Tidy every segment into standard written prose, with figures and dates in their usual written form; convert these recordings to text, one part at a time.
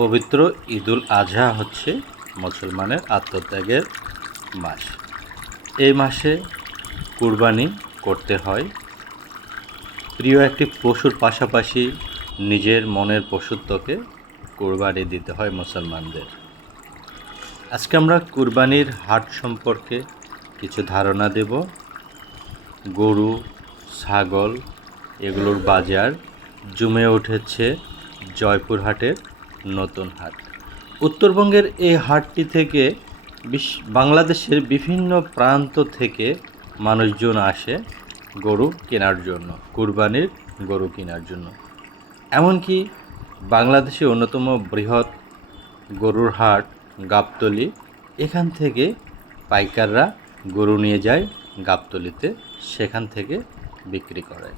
পবিত্র ঈদুল আজহা হচ্ছে মুসলমানের আত্মত্যাগের মাস। এই মাসে কুরবানি করতে হয়। প্রিয় একটি পশুর পাশাপাশি নিজের মনের পশুত্বকে কুরবানি দিতে হয় মুসলমানদের। আজকে আমরা কুরবানির হাট সম্পর্কে কিছু ধারণা দেব। গরু, ছাগল এগুলোর বাজার জমে উঠেছে জয়পুরহাটের নতুন হাট। উত্তরবঙ্গের এই হাটটি থেকে বাংলাদেশের বিভিন্ন প্রান্ত থেকে মানুষজন আসে গরু কেনার জন্য, কুরবানির গরু কেনার জন্য। এমনকি বাংলাদেশের অন্যতম বৃহৎ গরুর হাট গাবতলী, এখান থেকে পাইকাররা গরু নিয়ে যায় গাবতলীতে, সেখান থেকে বিক্রি করে।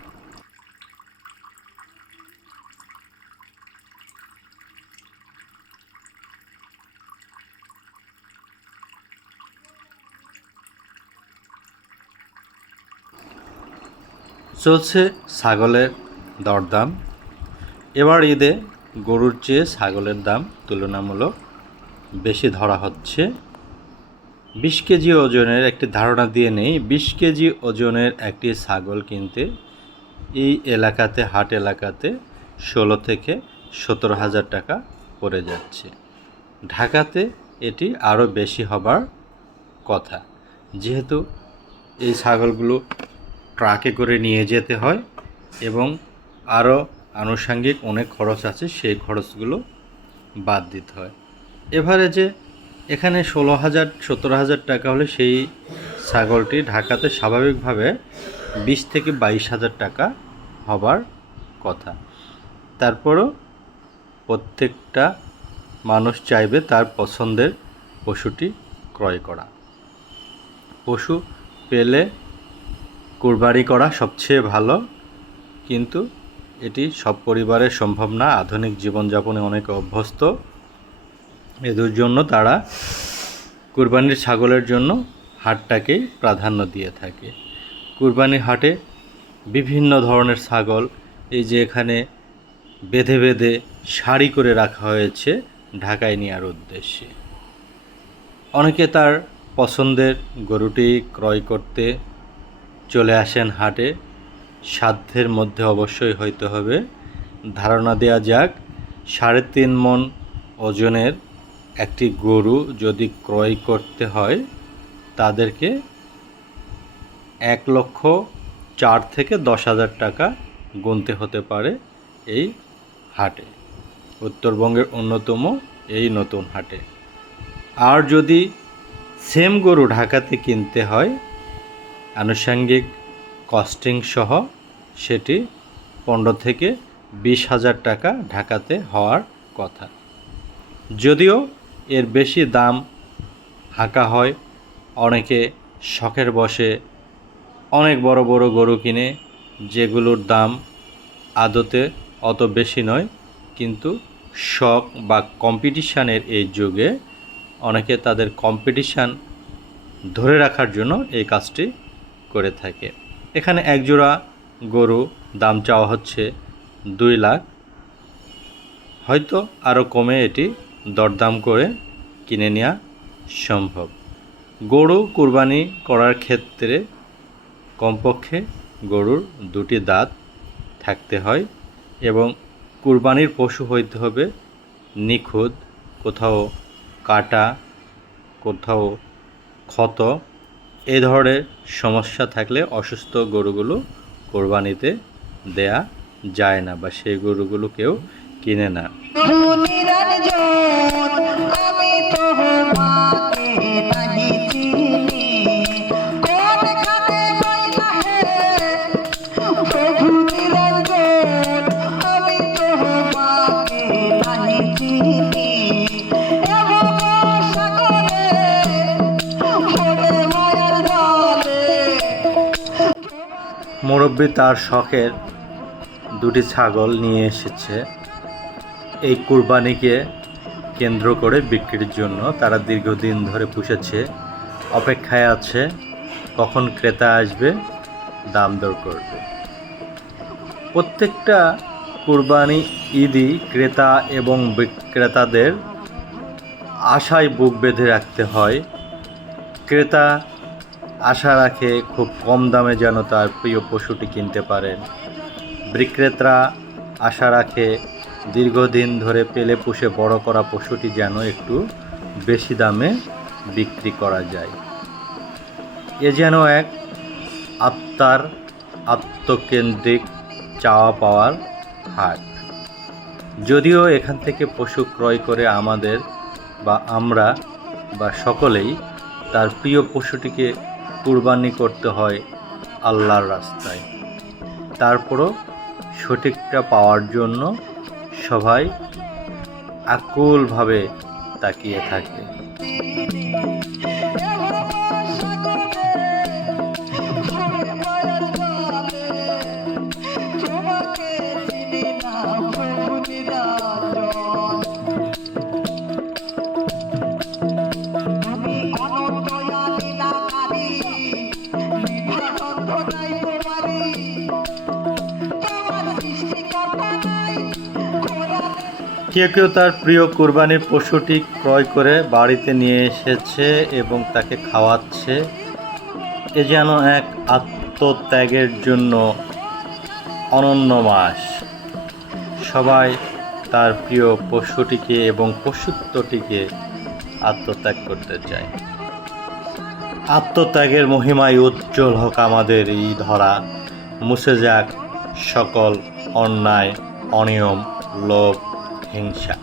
চলছে ছাগলের দরদাম। এবার ঈদে গরুর চেয়ে ছাগলের দাম তুলনামূলক বেশি ধরা হচ্ছে। 20 কেজি ওজনের একটি ধারণা দিয়ে নেই। 20 কেজি ওজনের একটি ছাগল কিনতে এই এলাকাতে, হাট এলাকাতে 16 থেকে 17 হাজার টাকা পড়ে যাচ্ছে। ঢাকাতে এটি আরও বেশি হবার কথা, যেহেতু এই ছাগলগুলো ট্রাকে করে নিয়ে যেতে হয় এবং আরও আনুষঙ্গিক অনেক খরচ আছে, সেই খরচগুলো বাদ দিতে হয়। এভারেজে এখানে 16,000 17,000 টাকা হলে সেই ছাগলটি ঢাকাতে স্বাভাবিকভাবে 20 থেকে 22,000 টাকা হবার কথা। তারপরও প্রত্যেকটা মানুষ চাইবে তার পছন্দের পশুটি ক্রয় করা। পশু পেলে কুরবানি করা সবচেয়ে ভালো, কিন্তু এটি সব পরিবারে সম্ভব না। আধুনিক জীবনযাপনে অনেকে অভ্যস্ত, এদের জন্য তারা কুরবানির ছাগলের জন্য হাটটাকেই প্রাধান্য দিয়ে থাকে। কুরবানির হাটে বিভিন্ন ধরনের ছাগল, এই যে এখানে বেঁধে বেঁধে সারি করে রাখা হয়েছে ঢাকায় নেওয়ার উদ্দেশ্যে। অনেকে তার পছন্দের গরুটি ক্রয় করতে চলে আসেন হাটে। সাধ্যের মধ্যে অবশ্যই হইতে হবে। ধারণা দেওয়া যাক, 3.5 মণ ওজনের একটি গরু যদি ক্রয় করতে হয়, তাদেরকে 1,04,000 থেকে 10,000 টাকা গুনতে হতে পারে এই হাটে, উত্তরবঙ্গের অন্যতম এই নতুন হাটে। আর যদি সেম গরু ঢাকাতে কিনতে হয় আনুষঙ্গিক কস্টিং সহ, সেটি 15 থেকে 20,000 টাকা ঢাকাতে হওয়ার কথা। যদিও এর বেশি দাম হাঁকা হয়, অনেকে শখের বশে অনেক বড় বড় গরু কিনে, যেগুলোর দাম আদতে অত বেশি নয়, কিন্তু শখ বা কম্পিটিশানের এই যুগে অনেকে তাদের কম্পিটিশান ধরে রাখার জন্য এই কাজটি করে থাকে। এখানে একজোড়া গরু দাম চাওয়া হচ্ছে 2 লাখ, হয়তো আরও কমে এটি দরদাম করে কিনে নেওয়া সম্ভব। গরু কুরবানি করার ক্ষেত্রে কমপক্ষে গরুর 2টি দাঁত থাকতে হয় এবং কুরবানির পশু হইতে হবে নিখুঁত, কোথাও কাটা, কোথাও ক্ষত, এই ধরনের সমস্যা থাকলে অসুস্থ গরুগুলো কোরবানিতে দেয়া যায় না, বা সেই গরুগুলো কেউ কিনে না। মুরব্বি তার শখের 2টি ছাগল নিয়ে এসেছে এই কুরবানিকে কেন্দ্র করে বিক্রির জন্য। তারা দীর্ঘদিন ধরে পুষেছে, অপেক্ষায় আছে কখন ক্রেতা আসবে, দাম দর করবে। প্রত্যেকটা কুরবানি ঈদই ক্রেতা এবং বিক্রেতাদের আশায় বুক বেঁধে রাখতে হয়। ক্রেতা আশা রাখে খুব কম দামে যেন তার প্রিয় পশুটি কিনতে পারেন। বিক্রেতারা আশা রাখে দীর্ঘদিন ধরে পেলে পুষে বড় করা পশুটি যেন একটু বেশি দামে বিক্রি করা যায়। এ যেন এক আত্মকেন্দ্রিক চাওয়া পাওয়ার হাট। যদিও এখান থেকে পশু ক্রয় করে আমাদের বা আমরা বা সকলেই তার প্রিয় পশুটিকে কুরবানি করতে হয় আল্লাহর রাস্তায়। তারপরও সঠিকটা পাওয়ার জন্য সবাই আকুলভাবে তাকিয়ে থাকে। কেউ কেউ তার প্রিয় কুরবানির পশুটি ক্রয় করে বাড়িতে নিয়ে এসেছে এবং তাকে খাওয়াচ্ছে। এ যেন এক আত্মত্যাগের জন্য অনন্য মাস। সবাই তার প্রিয় পশুটিকে এবং পশুত্বটিকে আত্মত্যাগ করতে চায়। আত্মত্যাগের মহিমায় উজ্জ্বল হোক আমাদের এই ধরা, মুছে যাক সকল অন্যায়, অনিয়ম, লোভ, হিংসা।